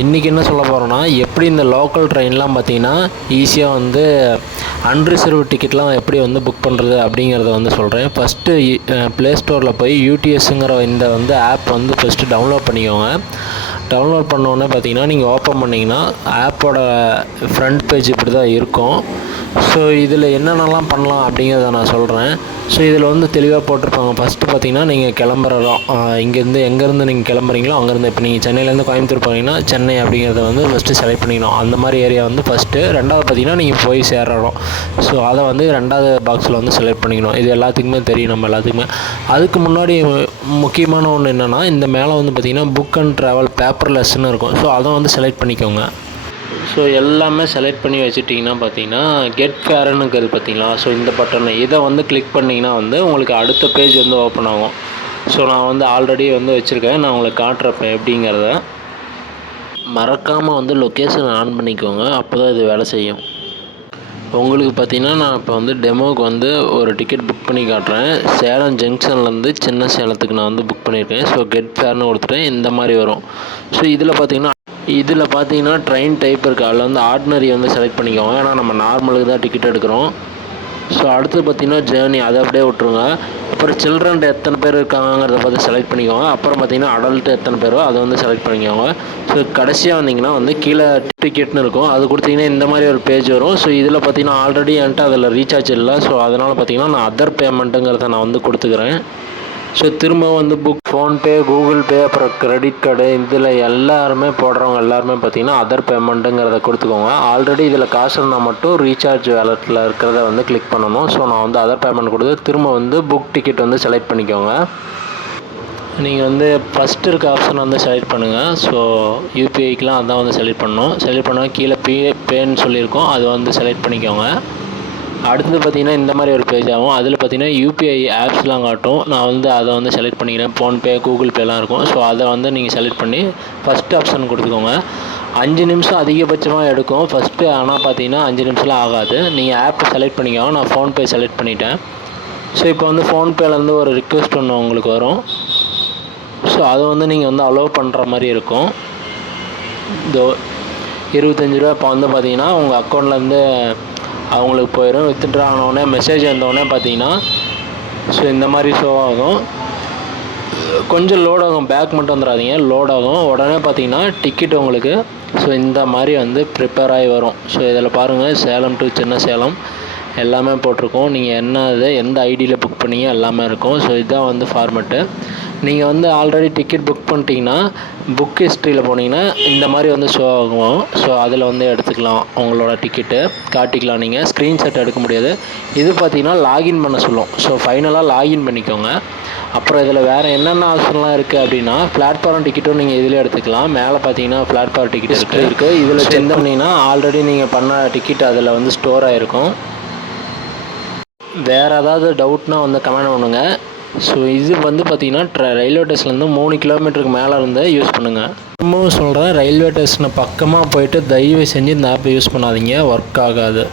இன்றைக்கி என்ன சொல்ல போகிறோன்னா, எப்படி இந்த லோக்கல் ட்ரெயின்லாம் பார்த்திங்கன்னா ஈஸியாக வந்து அன்ரிசர்வ் டிக்கெட்லாம் எப்படி வந்து புக் பண்ணுறது அப்படிங்கிறத வந்து சொல்கிறேன். ஃபஸ்ட்டு ப்ளே ஸ்டோரில் போய் யூடிஎஸ்ங்கிற இந்த வந்து ஆப் வந்து ஃபஸ்ட்டு டவுன்லோட் பண்ணிக்கோங்க. டவுன்லோட் பண்ணோன்னே பார்த்தீங்கன்னா, நீங்கள் ஓப்பன் பண்ணிங்கன்னா ஆப்போட ஃப்ரண்ட் பேஜ் இப்படி தான் இருக்கும். ஸோ இதில் என்னென்னலாம் பண்ணலாம் அப்படிங்கிறத நான் சொல்கிறேன். ஸோ இதில் வந்து தெளிவாக போட்டிருப்பாங்க. ஃபஸ்ட்டு பார்த்தீங்கன்னா, நீங்கள் கிளம்புறோம் இங்கேருந்து எங்கேருந்து நீங்கள் கிளம்புறீங்களோ அங்கேருந்து, இப்போ நீங்கள் சென்னையிலேருந்து கோயம்புத்தூர் போனீங்கன்னா சென்னை அப்படிங்கிறத வந்து ஃபஸ்ட்டு செலக்ட் பண்ணிக்கணும். அந்த மாதிரி ஏரியா வந்து ஃபஸ்ட்டு. ரெண்டாவது பார்த்தீங்கன்னா, நீங்கள் போய் சேர்றோம். ஸோ அதை வந்து ரெண்டாவது பாக்ஸில் வந்து செலக்ட் பண்ணிக்கணும். இது எல்லாத்துக்குமே தெரியும், நம்ம எல்லாத்துக்குமே. அதுக்கு முன்னாடி முக்கியமான ஒன்று என்னென்னா, இந்த மேலே வந்து பார்த்திங்கன்னா புக் அண்ட் ட்ராவல் பேப்பர்லெஸ்ன்னு இருக்கும். ஸோ அதை வந்து செலக்ட் பண்ணிக்கோங்க. ஸோ எல்லாமே செலக்ட் பண்ணி வச்சுட்டிங்கன்னா பார்த்தீங்கன்னா, கெட் ஃபேர்ன்னு இருக்குது பார்த்தீங்களா. ஸோ இந்த பட்டனை இதை வந்து கிளிக் பண்ணிங்கன்னா வந்து உங்களுக்கு அடுத்த பேஜ் வந்து ஓப்பன் ஆகும். ஸோ நான் வந்து ஆல்ரெடி வந்து வச்சுருக்கேன், நான் உங்களுக்கு காட்டுறப்ப எப்படிங்கிறத. மறக்காமல் வந்து லொக்கேஷன் ஆன் பண்ணிக்கோங்க, அப்போ தான் இது வேலை செய்யும். உங்களுக்கு பார்த்தீங்கன்னா, நான் இப்போ வந்து டெமோவுக்கு வந்து ஒரு டிக்கெட் புக் பண்ணி காட்டுறேன். சேலம் ஜங்ஷன்லேருந்து சின்ன சேலத்துக்கு நான் வந்து புக் பண்ணியிருக்கேன். ஸோ கெட் ஃபேர்னு கொடுத்துட்டேன். இந்த மாதிரி வரும். ஸோ இதில் பார்த்தீங்கன்னா ட்ரெயின் டைப் இருக்குது. அதில் வந்து ஆர்டினரி வந்து செலக்ட் பண்ணிக்கோங்க, ஏன்னா நம்ம நார்மலுக்கு தான் டிக்கெட் எடுக்கிறோம். ஸோ அடுத்து பார்த்தீங்கன்னா ஜேர்னி, அதை அப்படியே விட்ருங்க. அப்புறம் சில்ட்ரன் எத்தனை பேர் இருக்காங்கிறத பார்த்து செலக்ட் பண்ணிக்கோங்க. அப்புறம் பார்த்தீங்கன்னா அடல்ட்டு எத்தனை பேரோ அதை வந்து செலக்ட் பண்ணிக்கோங்க. ஸோ கடைசியாக வந்தீங்கன்னா வந்து கீழே டிக்கெட்னு இருக்கும், அது கொடுத்தீங்கன்னா இந்த மாதிரி ஒரு பேஜ் வரும். ஸோ இதில் பார்த்தீங்கன்னா ஆல்ரெடி என்கிட்ட அதில் ரீசார்ஜ் இல்லை. ஸோ அதனால் பார்த்தீங்கன்னா நான் அதர் பேமெண்ட்டுங்கிறத நான் வந்து கொடுத்துக்கிறேன். ஸோ திரும்ப வந்து ஃபோன்பே, கூகுள் பே, அப்புறம் கிரெடிட் கார்டு, இதில் எல்லாருமே போடுறவங்க எல்லாருமே பார்த்தீங்கன்னா அதர் பேமெண்ட்டுங்கிறத கொடுத்துக்கோங்க. ஆல்ரெடி இதில் காசு இருந்தால் மட்டும் ரீசார்ஜ் வேலெட்டில் இருக்கிறத வந்து கிளிக் பண்ணணும். ஸோ நான் வந்து அதர் பேமெண்ட் கொடுத்து திரும்ப வந்து புக் டிக்கெட் வந்து செலக்ட் பண்ணிக்கோங்க. நீங்கள் வந்து ஃபஸ்ட்டு இருக்க ஆப்ஷன் வந்து செலக்ட் பண்ணுங்கள். ஸோ யூபிஐக்கெலாம் அதான் வந்து செலக்ட் பண்ணணும். செலக்ட் பண்ணால் கீழே பேன்னு சொல்லியிருக்கோம், அது வந்து செலக்ட் பண்ணிக்கோங்க. அடுத்தது பார்த்திங்கன்னா இந்த மாதிரி ஒரு பேஜ் ஆகும். அதில் பார்த்திங்கன்னா யூபிஐ ஆப்ஸ்லாம் காட்டும். நான் வந்து அதை வந்து செலக்ட் பண்ணிக்கிறேன். ஃபோன்பே, கூகுள் பேலாம் இருக்கும். ஸோ அதை வந்து நீங்கள் செலக்ட் பண்ணி ஃபஸ்ட் ஆப்ஷன் கொடுத்துக்கோங்க. 5 நிமிஷம் அதிகபட்சமாக எடுக்கும் ஃபஸ்ட்டு. ஆனால் பார்த்தீங்கன்னா 5 நிமிஷம்லாம் ஆகாது. நீங்கள் ஆப்பை செலக்ட் பண்ணிக்கோங்க. நான் ஃபோன்பே செலக்ட் பண்ணிட்டேன். ஸோ இப்போ வந்து ஃபோன்பேலேருந்து ஒரு ரிக்வெஸ்ட் ஒன்று உங்களுக்கு வரும். ஸோ அதை வந்து நீங்கள் வந்து அலோவ் பண்ணுற மாதிரி இருக்கும். இதோ 25 ரூபா இப்போ வந்து பார்த்தீங்கன்னா உங்கள் அக்கௌண்ட்லேருந்து அவங்களுக்கு போயிடும். வித்ட்ரா ஆனவுடனே மெசேஜ் வந்தோடனே பார்த்தீங்கன்னா ஸோ இந்த மாதிரி ஷோ ஆகும். கொஞ்சம் லோட் ஆகும், பேக் மட்டும் வந்துடாதீங்க, லோட் ஆகும். உடனே பார்த்தீங்கன்னா டிக்கெட் உங்களுக்கு ஸோ இந்த மாதிரி வந்து ப்ரிப்பேர் ஆகி வரும். ஸோ இதில் பாருங்கள், சேலம் டு சின்ன சேலம் எல்லாமே போட்டிருக்கோம். நீங்கள் எந்த ஐடியில் புக் பண்ணீங்க எல்லாமே இருக்கும். ஸோ இதுதான் வந்து ஃபார்மெட்டு. நீங்கள் வந்து ஆல்ரெடி டிக்கெட் புக் பண்ணிட்டீங்கன்னா புக் ஹிஸ்ட்ரியில் போனீங்கன்னா இந்த மாதிரி வந்து ஷோ ஆகும். ஸோ அதில் வந்து எடுத்துக்கலாம், உங்களோட டிக்கெட்டு காட்டிக்கலாம். நீங்கள் ஸ்க்ரீன்ஷாட் எடுக்க முடியாது. இது பார்த்தீங்கன்னா லாகின் பண்ண சொல்லும். ஸோ ஃபைனலாக லாகின் பண்ணிக்கோங்க. அப்புறம் இதில் வேறு என்னென்ன ஆப்ஷன்லாம் இருக்குது அப்படின்னா, பிளாட்ஃபார்ம் டிக்கெட்டும் நீங்கள் இதில் எடுத்துக்கலாம். மேலே பார்த்தீங்கன்னா பிளாட்ஃபார்ம் டிக்கெட் இருக்குது. இதில் செக் பண்ணிங்கன்னா ஆல்ரெடி நீங்கள் பண்ண டிக்கெட் அதில் வந்து ஸ்டோர் ஆகிருக்கும். வேறு ஏதாவது டவுட்னால் வந்து கமெண்ட் பண்ணுங்கள். ஸோ இது வந்து பார்த்திங்கன்னா ரயில்வே ஸ்டேஷன்லேருந்து 3 கிலோமீட்டருக்கு மேலே இருந்து யூஸ் பண்ணுங்கள். திரும்பவும் சொல்கிறேன், ரயில்வே ஸ்டேஷனை பக்கமாக போயிட்டு தயவு செஞ்சு இந்த ஆப்பை யூஸ் பண்ணாதீங்க, ஒர்க் ஆகாது.